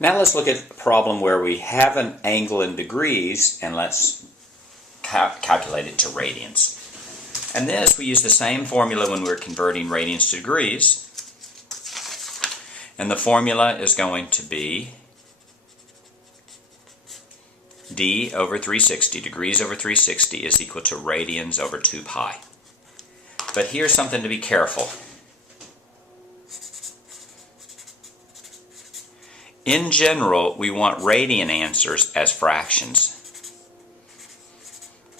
Now let's look at a problem where we have an angle in degrees and let's calculate it to radians. And this, we use the same formula when we're converting radians to degrees. And the formula is going to be d over 360, degrees over 360 is equal to radians over 2 pi. But here's something to be careful. In general, we want radian answers as fractions,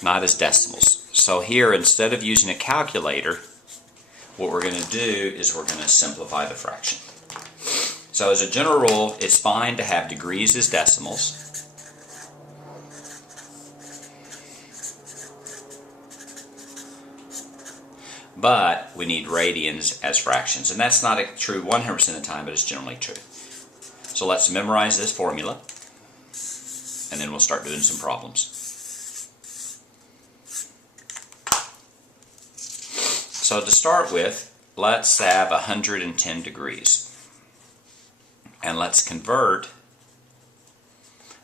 not as decimals. So here, instead of using a calculator, what we're going to do is we're going to simplify the fraction. So as a general rule, it's fine to have degrees as decimals. But we need radians as fractions. And that's not true 100% of the time, but it's generally true. So let's memorize this formula, and then we'll start doing some problems. So to start with, let's have 110 degrees. And let's convert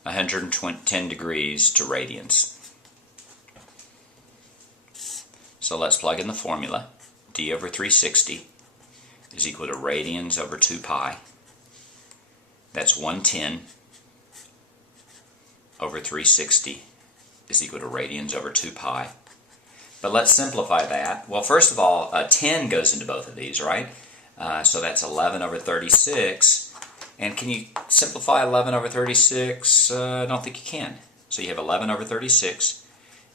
110 degrees to radians. So let's plug in the formula. D over 360 is equal to radians over 2 pi. That's 110 over 360 is equal to radians over 2 pi. But let's simplify that. Well, first of all, 10 goes into both of these, right? So that's 11 over 36. And can you simplify 11 over 36? I don't think you can. So you have 11 over 36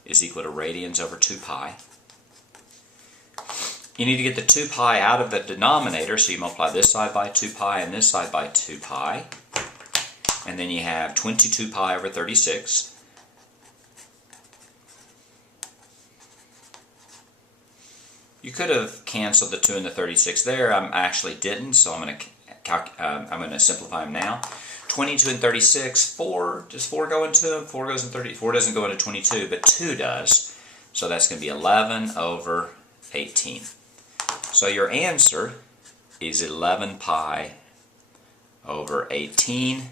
is equal to radians over 2 pi. You need to get the 2 pi out of the denominator, so you multiply this side by 2 pi and this side by 2 pi. And then you have 22 pi over 36. You could have canceled the 2 and the 36 there. I actually didn't, so I'm going to simplify them now. 22 and 36, 4, does 4 go into them? 4 goes in 30. 4 doesn't go into 22, but 2 does. So that's going to be 11 over 18. So your answer is 11 pi over 18.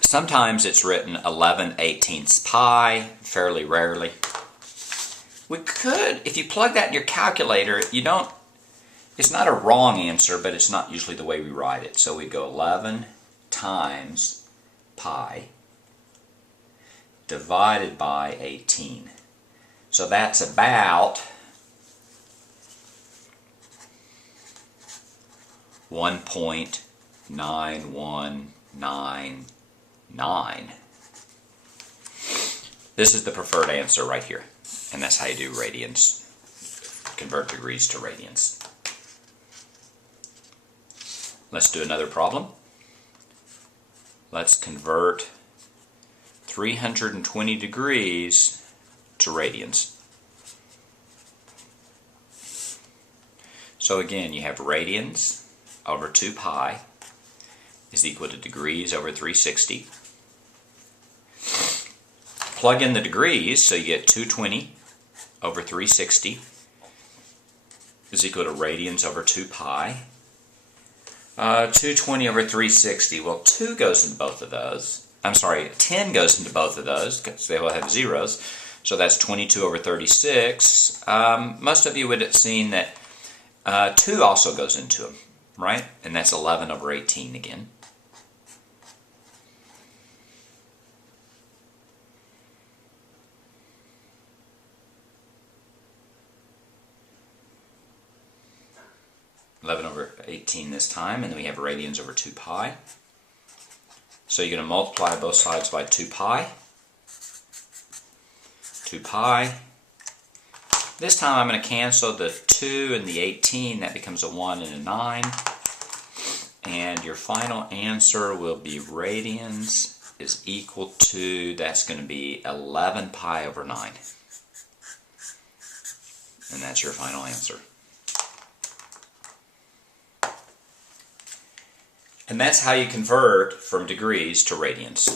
Sometimes it's written 11/18 pi, fairly rarely. We could, if you plug that in your calculator, it's not a wrong answer, but it's not usually the way we write it. So we go 11 times pi divided by 18. So that's about 1.9199. This is the preferred answer right here. And that's how you do radians. Convert degrees to radians. Let's do another problem. Let's convert 320 degrees to radians. So again, you have radians over 2 pi is equal to degrees over 360. Plug in the degrees, so you get 220 over 360 is equal to radians over 2 pi. 220 over 360, well, 2 goes into both of those. I'm sorry, 10 goes into both of those because they will have zeros. So that's 22 over 36. Most of you would have seen that 2 also goes into them, right? And that's 11 over 18 again. Over 18 this time, and then we have radians over 2 pi. So you're going to multiply both sides by 2 pi. 2 pi. This time I'm going to cancel the 2 and the 18. That becomes a 1 and a 9. And your final answer will be radians is equal to, that's going to be 11 pi over 9. And that's your final answer. And that's how you convert from degrees to radians.